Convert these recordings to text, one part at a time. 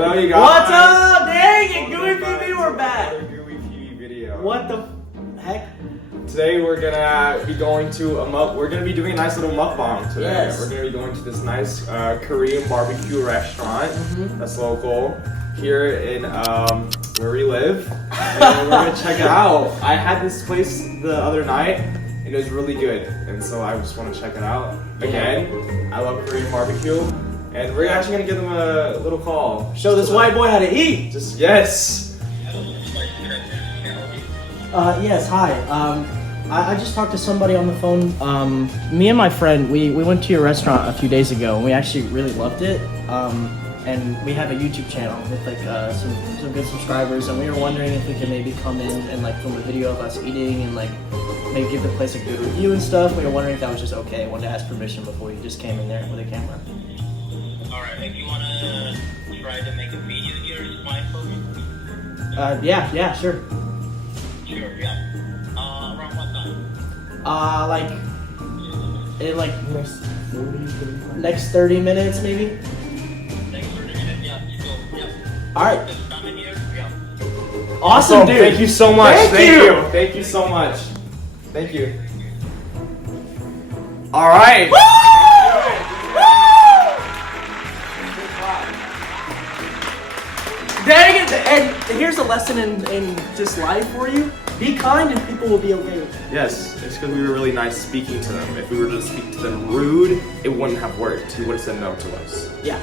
Hello, you guys. What's up? Dang it, Gooey PV, we're back. Gooey PV video. What the heck? Today we're gonna be going to we're gonna be doing a nice little mukbang today. Yes. We're gonna be going to this nice Korean barbecue restaurant that's local here in where we live, and we're gonna check it out. I had this place the other night, and it was really good, and so I just want to check it out again. I love Korean barbecue, and we're actually gonna give them a little call. Show this white boy how to eat. Just yes. Yes, hi. I just talked to somebody on the phone. Me and my friend, we went to your restaurant a few days ago, and we actually really loved it. And we have a YouTube channel with like some good subscribers, and we were wondering if we could maybe come in and like film a video of us eating and like maybe give the place a good review and stuff. We were wondering if that was just okay. I wanted to ask permission before you just came in there with a camera. Alright, if you wanna try to make a video here, is fine for me? Yeah, sure. Sure, yeah. Around what time? Like in like next 30 minutes maybe. Next 30 minutes, yeah, you go, yeah. All right. Just come in here, yeah. Awesome, dude. Thank you so much. Thank you. Thank you so much. Thank you. All right. Dang it! And here's a lesson in just life for you. Be kind and people will be okay with you. Yes, it's because we were really nice speaking to them. If we were to speak to them rude, it wouldn't have worked. He would have said no to us. Yeah.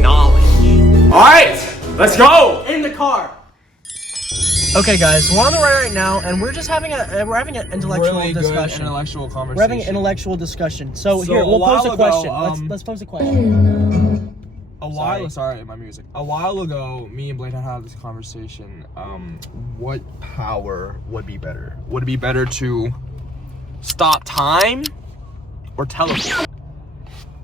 Knowledge. All right, let's go. In the car. Okay, guys, we're on the way right now, and we're just having an intellectual discussion. Intellectual conversation. We're having an intellectual discussion. So here, a we'll pose a while question. ago, Let's pose a question. A while ago, me and Blade had this conversation. What power would be better? Would it be better to stop time or teleport?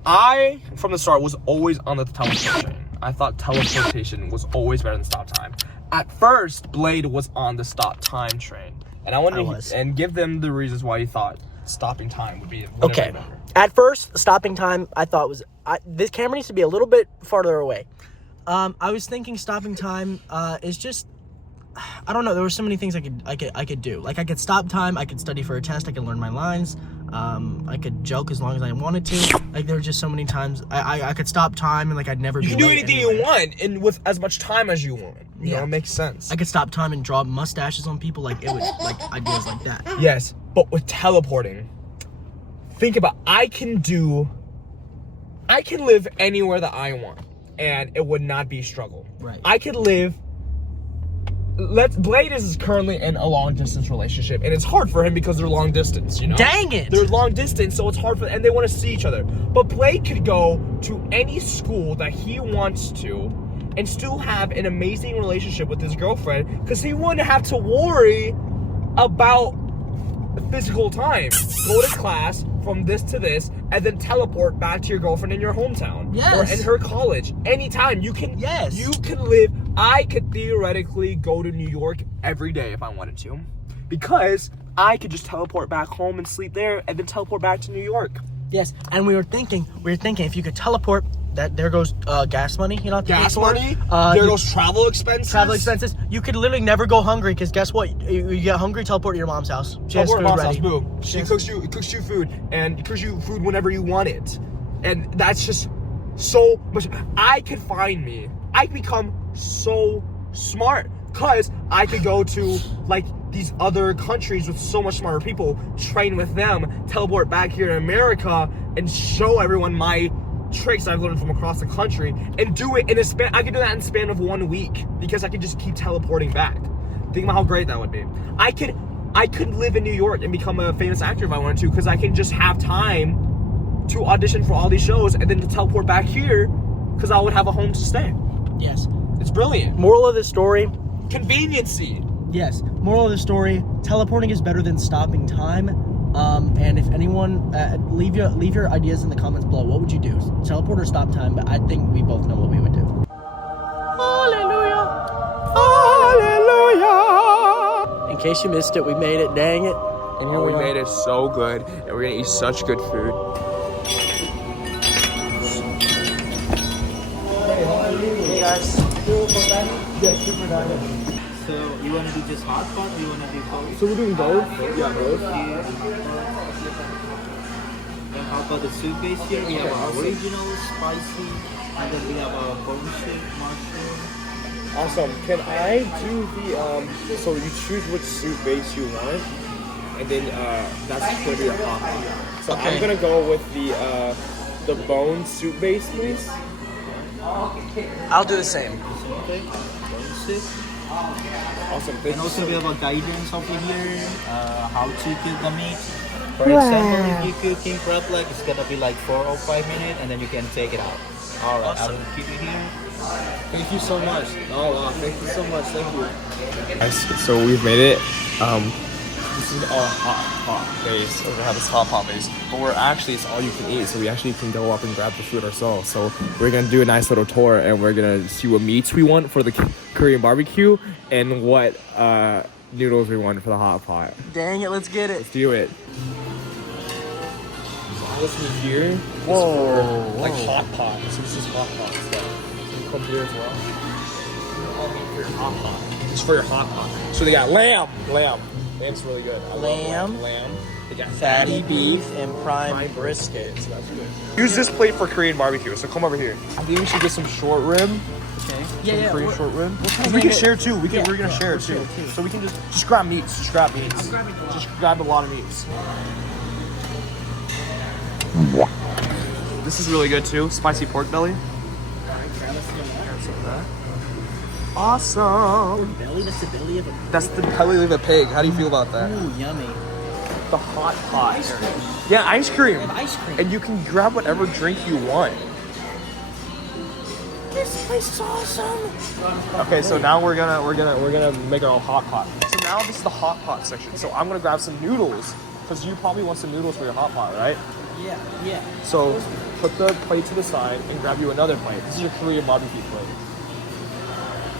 I, from the start, was always on the teleportation. I thought teleportation was always better than stop time. At first, Blade was on the stop time train, and I wanted to give them the reasons why he thought stopping time would be Okay. better. At first, stopping time I thought was this camera needs to be a little bit farther away. I was thinking stopping time is just I don't know. There were so many things I could do. Like I could stop time. I could study for a test. I could learn my lines. I could joke as long as I wanted to. Like there were just so many times I could stop time and like I'd never. You can do anything you want and with as much time as you want. You know, it makes sense. I could stop time and draw mustaches on people. Like it would like ideas like that. Yes, but with teleporting, think about I can live anywhere that I want, and it would not be a struggle. Right. I could live. Blade is currently in a long distance relationship, and it's hard for him because they're long distance. You know. Dang it! They're long distance, so it's hard for, and they want to see each other. But Blade could go to any school that he wants to, and still have an amazing relationship with his girlfriend, because he wouldn't have to worry about physical time. Go to class from this to this, and then teleport back to your girlfriend in your hometown. Yes. Or in her college. Anytime. You can live. I could theoretically go to New York every day if I wanted to, because I could just teleport back home and sleep there, and then teleport back to New York. Yes, and we were thinking if you could teleport, that there goes gas money. You know, Gas money. There goes travel expenses. You could literally never go hungry because guess what? You get hungry, teleport to your mom's house. She has food ready. Boom. She cooks you food, and cooks you food whenever you want it, and that's just so much. I could become so smart because I could go to like these other countries with so much smarter people, train with them, teleport back here in America, and show everyone my tricks I've learned from across the country, and do it in a span. I could do that in a span of 1 week because I could just keep teleporting back. Think about how great that would be. I could live in New York and become a famous actor if I wanted to, because I can just have time to audition for all these shows and then to teleport back here because I would have a home to stay. Yes. It's brilliant. Moral of the story. Conveniency. Yes. Moral of the story. Teleporting is better than stopping time. And if anyone, leave your ideas in the comments below. What would you do? Teleport or stop time? But I think we both know what we would do. Hallelujah. Hallelujah. In case you missed it, we made it. Dang it. And here we made it so good, and we're gonna eat such good food. Hey guys. we're done. So you want to do just hot pot or you want to do both? So we're doing both? Yeah, both. Then how about the soup base here? We have our original, spicy, and then we have our bone soup, mushroom. Awesome. Can I do the so you choose which soup base you want, and then that's gonna be the hot pot. So I'm gonna go with the bone soup base, please. I'll do the same. Okay, bone soup. Awesome. Thank And you also so we much. have a guidance over here, how to cook the meat. For example, if you cook king crab leg, it's gonna be like 4 or 5 minutes, and then you can take it out. All right, I will keep it here. Thank you so much. Oh wow, thank you so much. Thank you. Guys, so we've made it. This is our hot base. Or we have this hot pot base, but we're actually it's all you can eat. So we actually can go up and grab the food ourselves. So we're gonna do a nice little tour, and we're gonna see what meats we want for the Korean barbecue, and what noodles we want for the hot pot. Dang it, let's get it. Let's do it. This one here. Whoa, Like whoa. hot pot. So this is hot pot stuff. So you come here as well. All meat for your hot pot. Just for your hot pot. So they got lamb. Lamb's really good. I love Lamb. Lamb. They got Fatty beef and prime brisket. So that's good. Use this plate for Korean barbecue. So come over here. I think we should get some short rib. Okay. Some Korean short rib. kind of We can lamb share too. We're gonna Yeah, share we'll too. share too. So we can just grab meats. Just grab meats. Just grab a lot of meats. This is really good too. Spicy pork belly. Awesome. Belly, that's the belly of a That's the belly of a pig. How do you feel about that? Ooh, yummy. The hot pot. Yeah, ice cream. And ice cream. And you can grab whatever drink you want. This place is awesome. Okay, so now we're gonna make our own hot pot. So now this is the hot pot section. So I'm gonna grab some noodles because you probably want some noodles for your hot pot, right? Yeah. So put the plate to the side and grab you another plate. This is your Korean barbecue plate.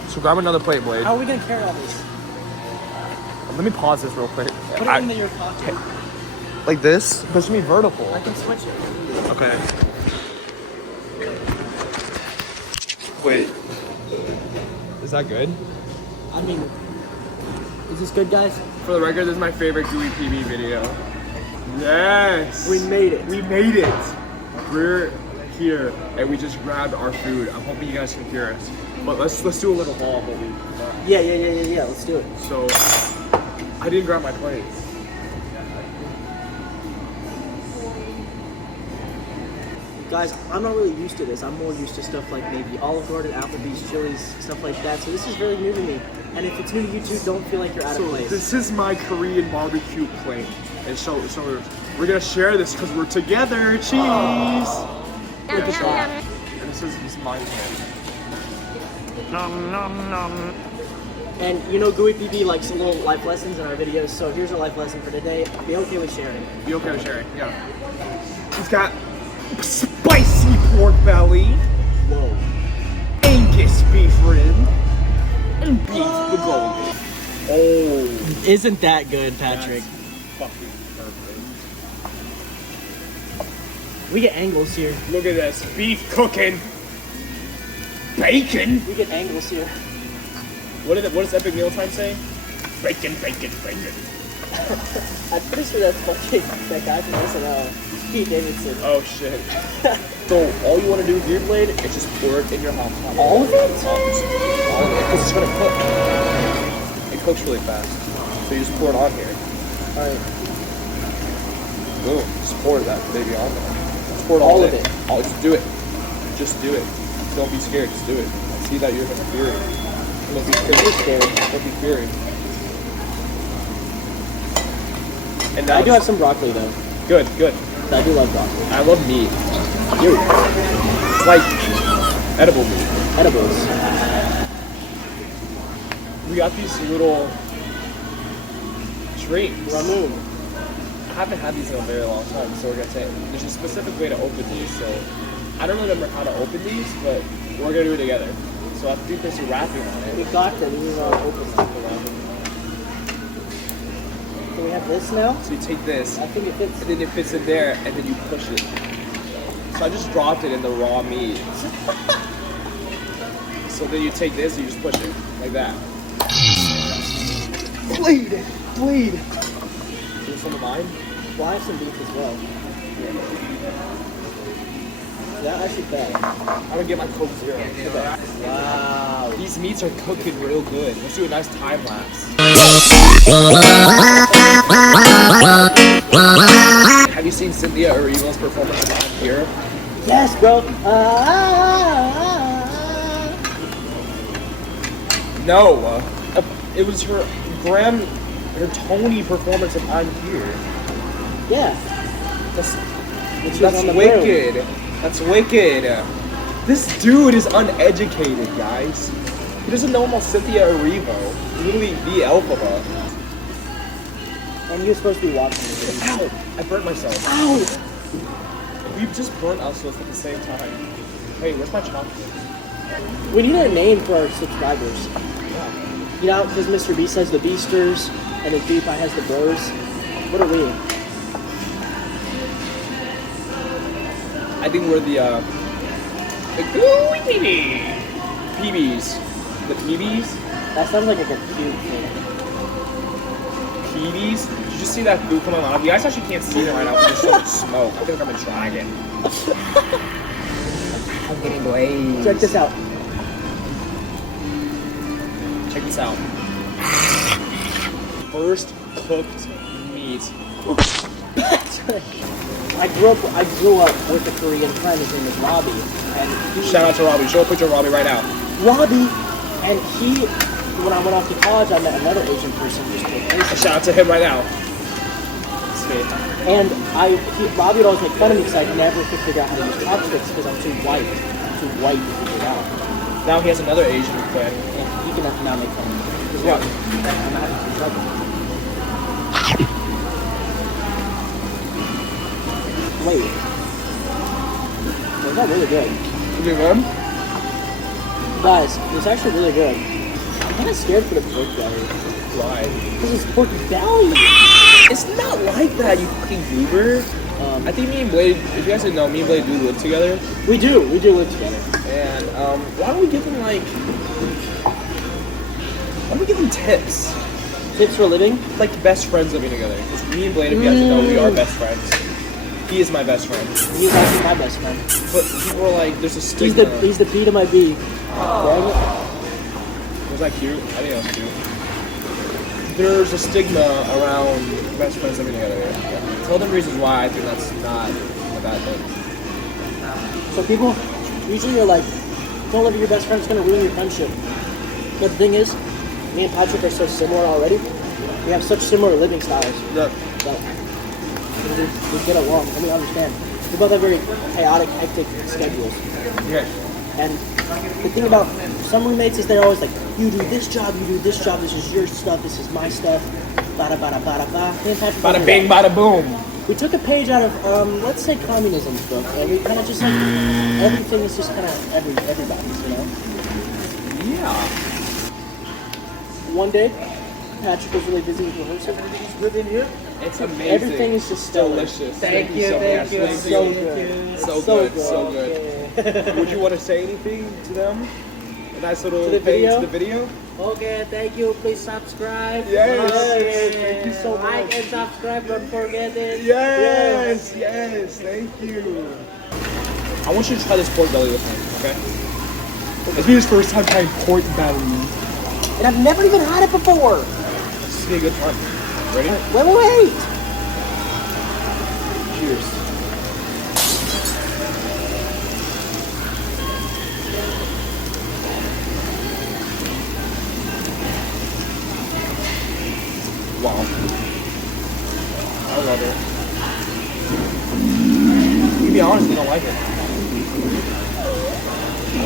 So grab another plate, Blade. How are we gonna carry all this? Let me pause this real quick. Put it into your pocket. Like this? Push me vertical. I can switch it. Okay. Wait. Is that good? I mean, is this good, guys? For the record, this is my favorite Gooey PB video. Yes! We made it. We made it! We're here, and we just grabbed our food. I'm hoping you guys can hear us. But let's do a little haul of what we got. Yeah. Let's do it. So, I didn't grab my plate. Guys, I'm not really used to this. I'm more used to stuff like maybe Olive Garden, Applebee's, Chili's, stuff like that. So this is very new to me. And if it's new to you too, don't feel like you're out of So place. this is my Korean barbecue plate. And so we're gonna share this because we're together. Cheese! Look at that. And this is my plate. Nom nom nom. And you know, Gooey PB likes a little life lessons in our videos. So here's a life lesson for today. Be okay with sharing. Be okay with sharing. Yeah. He's got spicy pork belly, Whoa. Angus beef rib, and beef bulgogi. Oh, Isn't that good, Patrick? fucking perfect. We get angles here. Look at this beef cooking, bacon. We get angles here. What does Epic Mealtime say? Bacon, bacon, bacon. I'm pretty sure that's fucking that guy from SNL, Pete Davidson. Oh shit. So all you want to do here, Blade, is just pour it in your hot pot. All of it? All of it, because it's gonna cook. It cooks really fast. So you just pour it on here. All right. Boom. Just pour that baby on there. Just pour it All on of there. it. Oh, just do it. Just do it. Don't be scared. Just do it. I see that you're fearing. Don't be scared. Don't be fearing. And now I do have some broccoli though. good. I do love broccoli. I love meat. Dude, It's like edible meat. edibles. We got these little drinks. Ramoon. I haven't had these in a very long time, so we're gonna say there's a specific way to open these. So I don't remember how to open these, but we're gonna do it together. So I think there's some wrapping on it. We got them. We want to open them. So we have this now. So you take this, I think it fits. and then it fits in there, and then you push it. So I just dropped it in the raw meat. So then you take this and you just push it like that. Bleed. You want some of mine? Well, I have some beef as well. That actually bad. I'm gonna get my Coke Zero. Wow. These meats are cooking real good. Let's do a nice time lapse. Have you seen Cynthia Erivo's performance on here? Yes, bro. No. It was her Tony performance of I'm Here. Yeah. That's Which was on the wicked. That's wicked. This dude is uneducated, guys. He doesn't know about Cynthia Erivo. Literally the alphabet. And you're supposed to be watching this. Ow! I burnt myself. Ow! We just burnt ourselves at the same time. Hey, where's my chocolate? We need a name for our subscribers. You know, because Mr. Beast has the Beasters, and then PewDiePie has the Bros. What are we? I think we're the PBs. The PBs? That sounds like a cute thing. PBs? Did you just see that food coming out? You guys actually can't see it right now because there's so much smoke. I feel like I'm a dragon. I'm getting blazed. Check this out. Check this out. First cooked meat. I grew up with a Korean friend. His name is Robbie, and Shout out to Robbie. Show a picture of Robbie right now. Robbie, and when I went off to college, I met another Asian person who's Asian. Shout out to him right now. And Robbie would always make fun of me because I never could figure out how to use chopsticks because I'm too white. I'm too white to figure it out. Now he has another Asian friend. And he can now make fun of me. Guess what? I'm having some trouble. Wait. Is that really good? Is it good? Guys, it's actually really good. I'm kind of scared for the pork belly. Why? Because it's pork belly. It's not like that, you fucking goober. I think me and Blade, if you guys didn't know, me and Blade do live together. We do live together. And why don't we give him tips? Tips for a living? Like best friends living together. Because me and Blade, if you guys didn't know, we are best friends. He is my best friend. He's actually my best friend. But people are like, there's a stigma. He's the P to my B. Dang it. Was that cute? I think that was cute. There's a stigma around best friends living together. Yeah. Tell them reasons why I think that's not a bad thing. So people usually are like, don't live with your best friend, it's gonna ruin your friendship. But the thing is, me and Patrick are so similar already. We have such similar living styles Yeah. that we get along. I mean, understand. We both have very chaotic, hectic schedules. Yeah. And the thing about some roommates is they're always like, you do this job, this is your stuff, this is my stuff. Bada bada bada bada. Me and Patrick Bada don't bing, do that. bada boom. We took a page out of, let's say, communism's book, and we kind of just like, everything is just kind of everybody's, you know? Yeah. One day, Patrick was really busy with rehearsal. Everything's good in here. It's amazing. Everything is just delicious. Thank you so much. It's so good. So good. Would you want to say anything to them? A nice little To the thing video? to the video? Okay, thank you. Please subscribe. Yes. Thank you so Like much. and subscribe. Don't forget it. Yes. Thank you. I want you to try this pork belly with me, okay? It's me his first time trying pork belly. And I've never even had it before. This is gonna be a good fun. Ready? Wait. Cheers. Wow. I love it. You be honest, you don't like it. I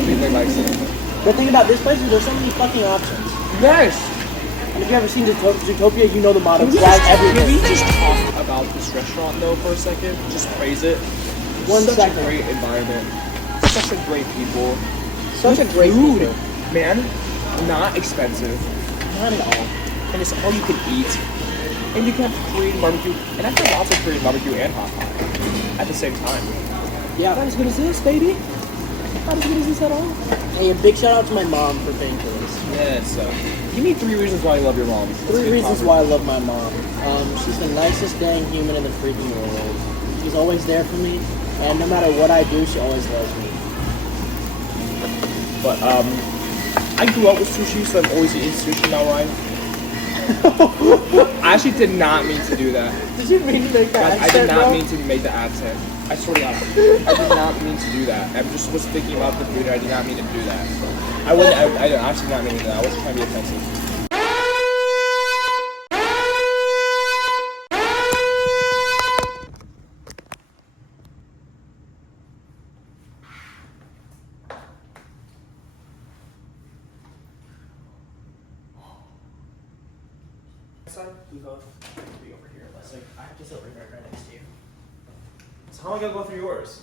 think they like it. The thing about this place is there's so many fucking options. Yes! And if you ever seen Zootopia, you know the motto. Can we Try just everything. talk about this restaurant though for a second? Just praise it. One Such second. a great environment. Such a great people. Such a great food, people. man. Not expensive. Not at all. And it's all you can eat. And you can have Korean barbecue. And I've had lots of Korean barbecue and hot pot at the same time. Yeah. Not as good as this, baby. Hey, a big shout out to my mom for paying for this. Yes. Give me 3 reasons why you love your mom. 3 reasons why I love my mom. She's the nicest dang human in the freaking world. She's always there for me, and no matter what I do, she always loves me. But I grew up with sushi, so I'm always eating sushi now, Ryan. I actually did not mean to do that. Did you mean to make that I accent, did not bro? mean to make the accent. I swear to God, I did not mean to do that. I just was thinking about the food, and I did not mean to do that. I actually not meaning that. I wasn't trying to be offensive. We both be over here. Let's like, I have to sit right next to you. So how am I gonna go through yours?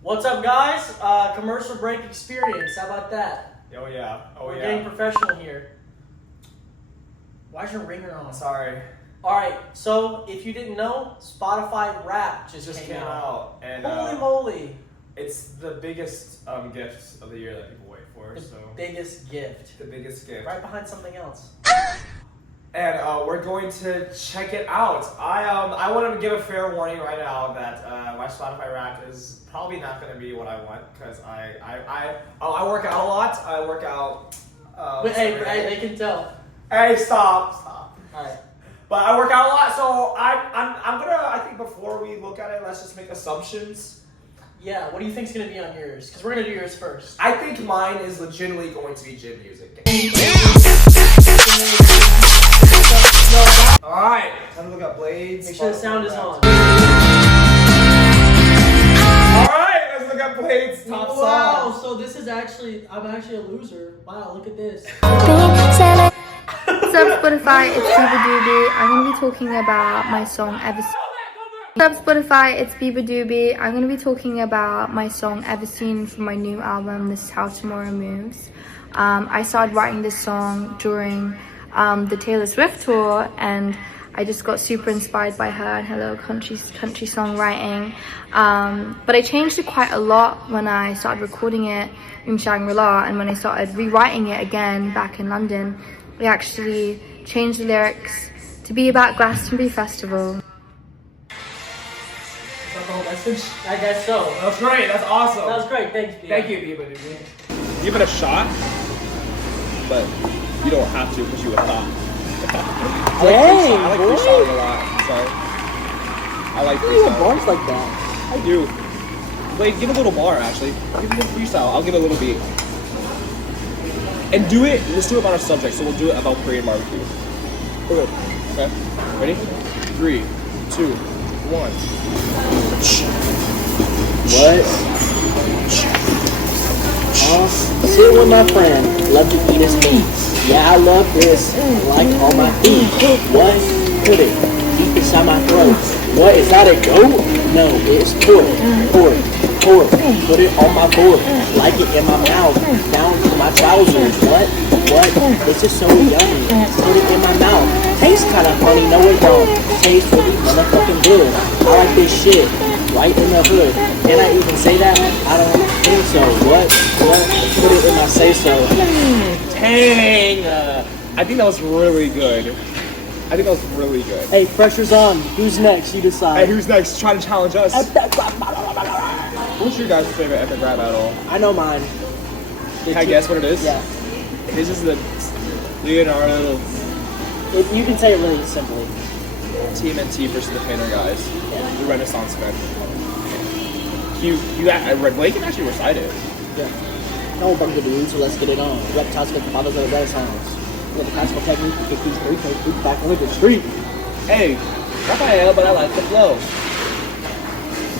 What's up, guys? Commercial break experience. How about that? Oh yeah. Oh We're yeah. getting professional here. Why's your ringer on? Sorry. Alright, so if you didn't know, Spotify Wrapped just came out. and Holy moly. it's the biggest gift of the year that people wait for. The So biggest gift. the biggest gift. Right behind something else. And we're going to check it out. I want to give a fair warning right now that my Spotify Wrapped is probably not going to be what I want because I work out a lot. I work out. But hey, they can tell. Hey, stop. Alright. But I work out a lot, so I'm gonna. I think before we look at it, let's just make assumptions. Yeah, what do you think's gonna be on yours? Because we're gonna do yours first. I think mine is legitimately going to be gym music. All right, time to look at blades. Make sure the sound is on. All right, let's look at blades. Top Wow, song. so this is actually, I'm actually a loser. Wow, look at this. What's up, Spotify? It's Biba Doobie. I'm going to be talking about my song Ever Seen. What's up, Spotify? It's Biba Doobie. I'm going to be talking about my song Ever Seen from my new album, This Is How Tomorrow Moves. I started writing this song during the Taylor Swift tour, and I just got super inspired by her and her little country songwriting. But I changed it quite a lot when I started recording it in Shangri-La, and when I started rewriting it again back in London. We actually changed the lyrics to be about Glastonbury Festival. That's the whole message? I guess so. That's great. That's awesome. That was great, thanks, Biba. Thank you, Biba Doobie. Give it a shot, but you don't have to because you would thought. I like freestyling a lot. Sorry. I like freestyling. bars like that. I do. Wait, give a little bar actually. Give me a freestyle. I'll give it a little beat. And do it. Let's do it about our subject. So we'll do it about Korean barbecue. Okay. Okay. Ready? 3, 2, 1. What? Sit with my friend, love to eat his meat. Yeah, I love this, like on my feet. What? Put it deep inside my throat. What, is that a goat? No, it's pork. Put it on my board, like it in my mouth, down to my trousers. What? This is so yummy. Put it in my mouth. Tastes kinda funny, no it don't. Tastes really motherfucking good. I like this shit. Right in the hood. Can I even say that? I don't think so. What? Put it in my say-so. Dang! I think that was really good. Hey, pressure's on. Who's next? You Hey, decide. who's next? Trying to challenge us. What's your guys' favorite epic rap battle? I know mine. Can I guess what it is? Yeah. This is the Leonardo If you can say it really simply. TMNT versus the Painter guys. Yeah. The Renaissance men. I read Blake can actually recite it. Yeah. No bunker dude, so let's get it on. Reptiles get the fathers of the Renaissance. With the classical technique, get these 3 codes back on the street. Hey, Raphael, but I like the flow.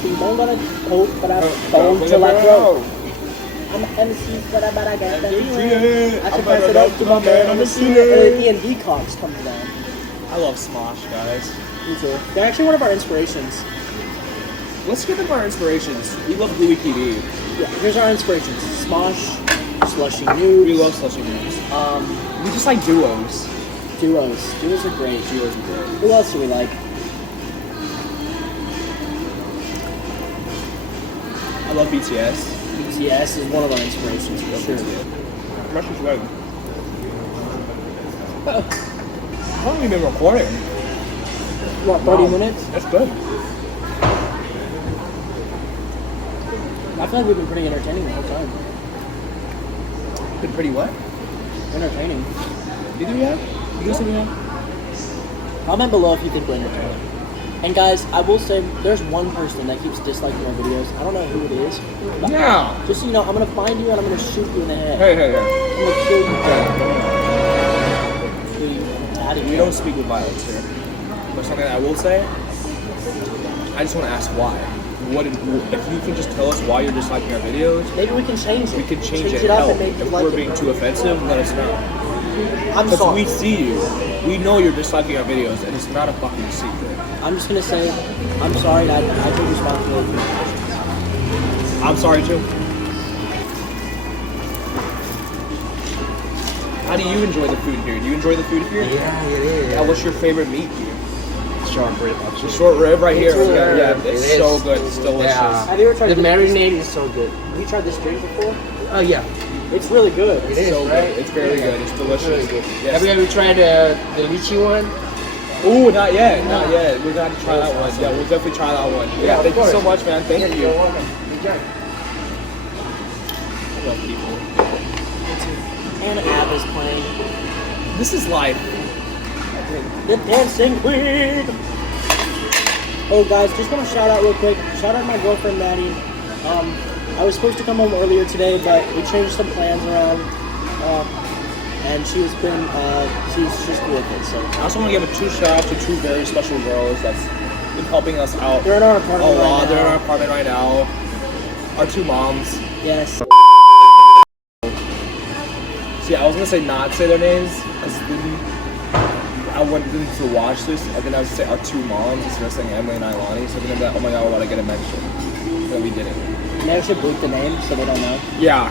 You don't got a coat, but I bone till I throw. I'm an MC, but I got that. I should pass it up to my man on the scene. Ian Decox comes down. I love Smosh, guys. Me too. They're actually one of our inspirations. Let's give them our inspirations. We love Louis TV. Yeah, here's our inspirations. Smosh, Slushy News. We love Slushy News. We just like duos. Duos. Duos are great. Duos are great. Who else do we like? I love BTS. BTS is one of our inspirations for sure. How much is wedding? How long have you been recording? What, 30 minutes? That's good. I feel like we've been pretty entertaining the whole time. Been pretty what? Entertaining. You think we have? You guys think we have? Comment below if you think we're entertaining. And guys, I will say there's one person that keeps disliking our videos. I don't know who it is. But Yeah. just so you know, I'm gonna find you and I'm gonna shoot you in the head. Hey. I'm gonna kill you. Kill you. Out of We here. don't speak with violence here. But something that I will say, I just want to ask why. What if you can just tell us why you're disliking our videos? Maybe we can change it. We can change it. it up Hell, and make you if like we're it. being too offensive, let us know. I'm Because sorry. we see you. We know you're disliking our videos, and it's not a fucking secret. I'm just gonna say, I'm sorry that I take responsibility for my actions. I'm sorry too. How do you enjoy the food here? Do you enjoy the food here? Yeah, it is. Yeah, what's your favorite meat here? Short rib. The short rib right here. really Yeah, good. yeah, it's It so is. good. It's delicious. Yeah. Have you ever tried The this- marinade is so good. Have you tried this drink before? Oh yeah, It's really good. it is, So right? good. It's very good. It's delicious. Really good. Yes. Have you ever tried the lychee one? Ooh, not yet. Not yet. We're gonna have to try that one. Yeah, we'll definitely try that one. Yeah, of thank you so course. much, man. Thank you. You're welcome. Enjoy. I love people. And Ab is playing This is life. the Dancing Queen. Hey guys, just want to shout out real quick. Shout out my girlfriend Maddie. I was supposed to come home earlier today, but we changed some plans around. And she's cool with it. So I also want to give a shout out to two very special girls that's been helping us out they're in our a apartment lot. right They're in our now. apartment right now. Our two moms. Yes. See, I was gonna say not say their names because I wanted them to watch this, and then I was gonna say our two moms instead of saying Emily and Ilani. So then they're like, oh my god, we're about to get a mention. But we didn't. Maybe I should boot the name so they don't know. Yeah.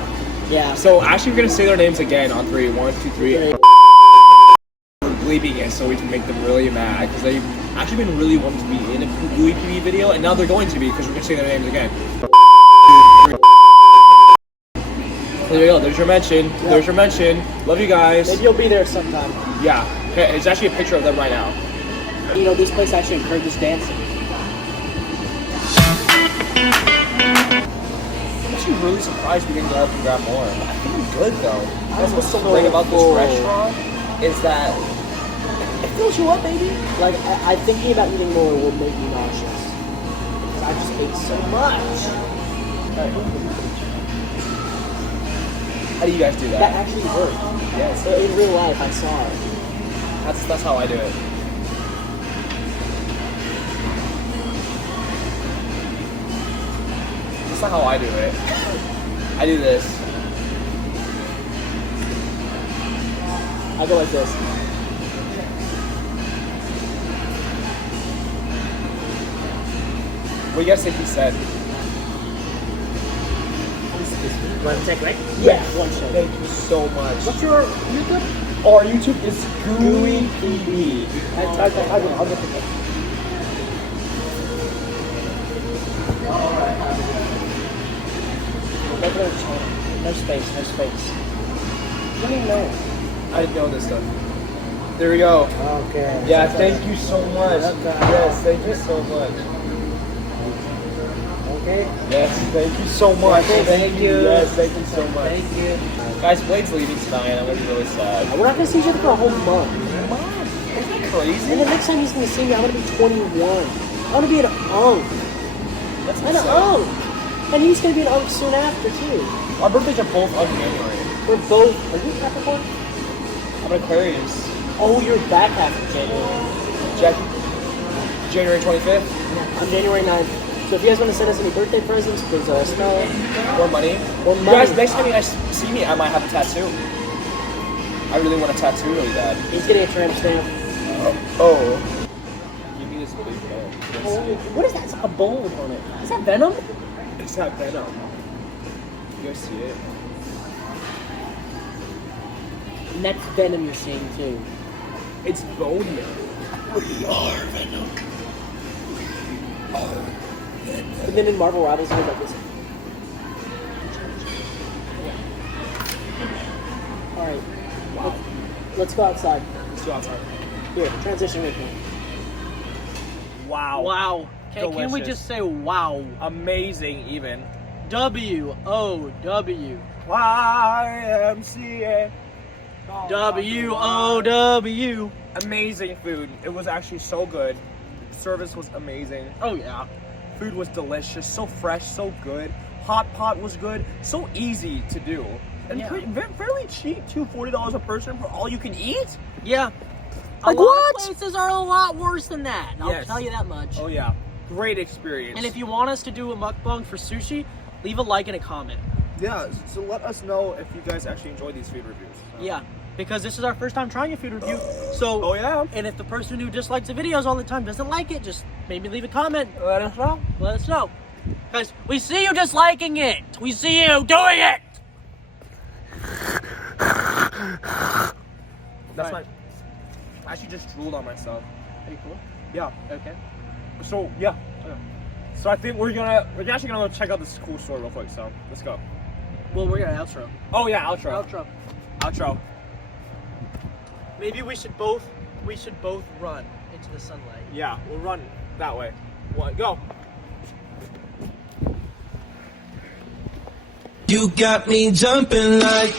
Yeah. So actually, we're gonna say their names again on 3. 1, 2, 3. Great. We're bleeping it so we can make them really mad because they've actually been really wanting to be in a Gooey PB video, and now they're going to be because we're gonna say their names again. There you go. There's your mention. Yeah. There's your mention. Love you guys. Maybe you'll be there sometime. Yeah. Hey, it's actually a picture of them right now. You know, this place actually encourages dancing. I'm actually really surprised we didn't go up and grab more. I think I'm good though. That's what's so great about this full. restaurant is that It fills you up, baby. Like, I thinking about eating more will make me nauseous. Because I just ate so much. how do you guys do That that? actually worked. Yes. So in real life, I saw it. That's how I do it. That's not how I do it. I do this. I go like this. What do you guys think he said? One sec, right? Yeah, one shot. Thank you so much. What's your YouTube? Our YouTube is Gooey PB. I'll get the name. Look at our channel. No space, no space. What do you know? I didn't know this stuff. There we go. Okay. Yeah, thank you so much. Okay. Yes, thank you so much. Okay. Yes, thank you so much. Okay, thank you. Yes, thank you so much. Thank you. Guys, Blade's leaving tonight. I'm gonna be really sad. We're not gonna see each other for a whole month. Isn't that And crazy? the next time he's gonna see me, I'm gonna be 21. I'm gonna be an unk. That's An insane. unk. And he's gonna be an unk soon after too. Our birthdays are both on January. We're both. Are you Capricorn? I'm an Aquarius. Oh, you're back half of January. Jackie, January 25th. I'm January 9th. So if you guys want to send us any birthday presents, please let us know. More money. More You money. guys, next time you guys see me, I might have a tattoo. I really want a tattoo really bad. He's getting a tramp stamp. Oh. Give me this big bone. Oh, what is that? It's like a bone on it. Is that venom? It's not venom. You guys see it? And that's venom you're seeing too. It's bone marrow. We are venom. And then in Marvel Rivals, I was like this. let's go outside. Let's go outside. Here, transition with me. Wow. Wow. Can we Delicious. just say wow? Amazing, even. W-O-W. YMCA. W-O-W. Amazing food. It was actually so good. Service was amazing. Oh, yeah. Food was delicious. So fresh, so good. Hot pot was good. So easy to do. And Yeah. fairly cheap too. $40 a person for all you can eat. Yeah. Like a lot what? of places are a lot worse than that. I'll Yes. tell you that much. Oh yeah. Great experience. And if you want us to do a mukbang for sushi, leave a like and a comment. yeah, so let us know if you guys actually enjoy these food reviews. Yeah, because this is our first time trying a food review. So, Oh yeah. and if the person who dislikes the videos all the time doesn't like it, just maybe leave a comment. Let us know. Let us know. Guys, we see you disliking it. We see you doing it. That's Right. I actually just drooled on myself. Are you cool? Yeah. Okay. So yeah. So I think we're actually gonna go check out this cool store real quick. So let's go. Well, we're gonna outro. Oh yeah, outro. Outro. Outro. Maybe we should both run into the sunlight. Yeah, we'll run that way. One, go. You got me jumping like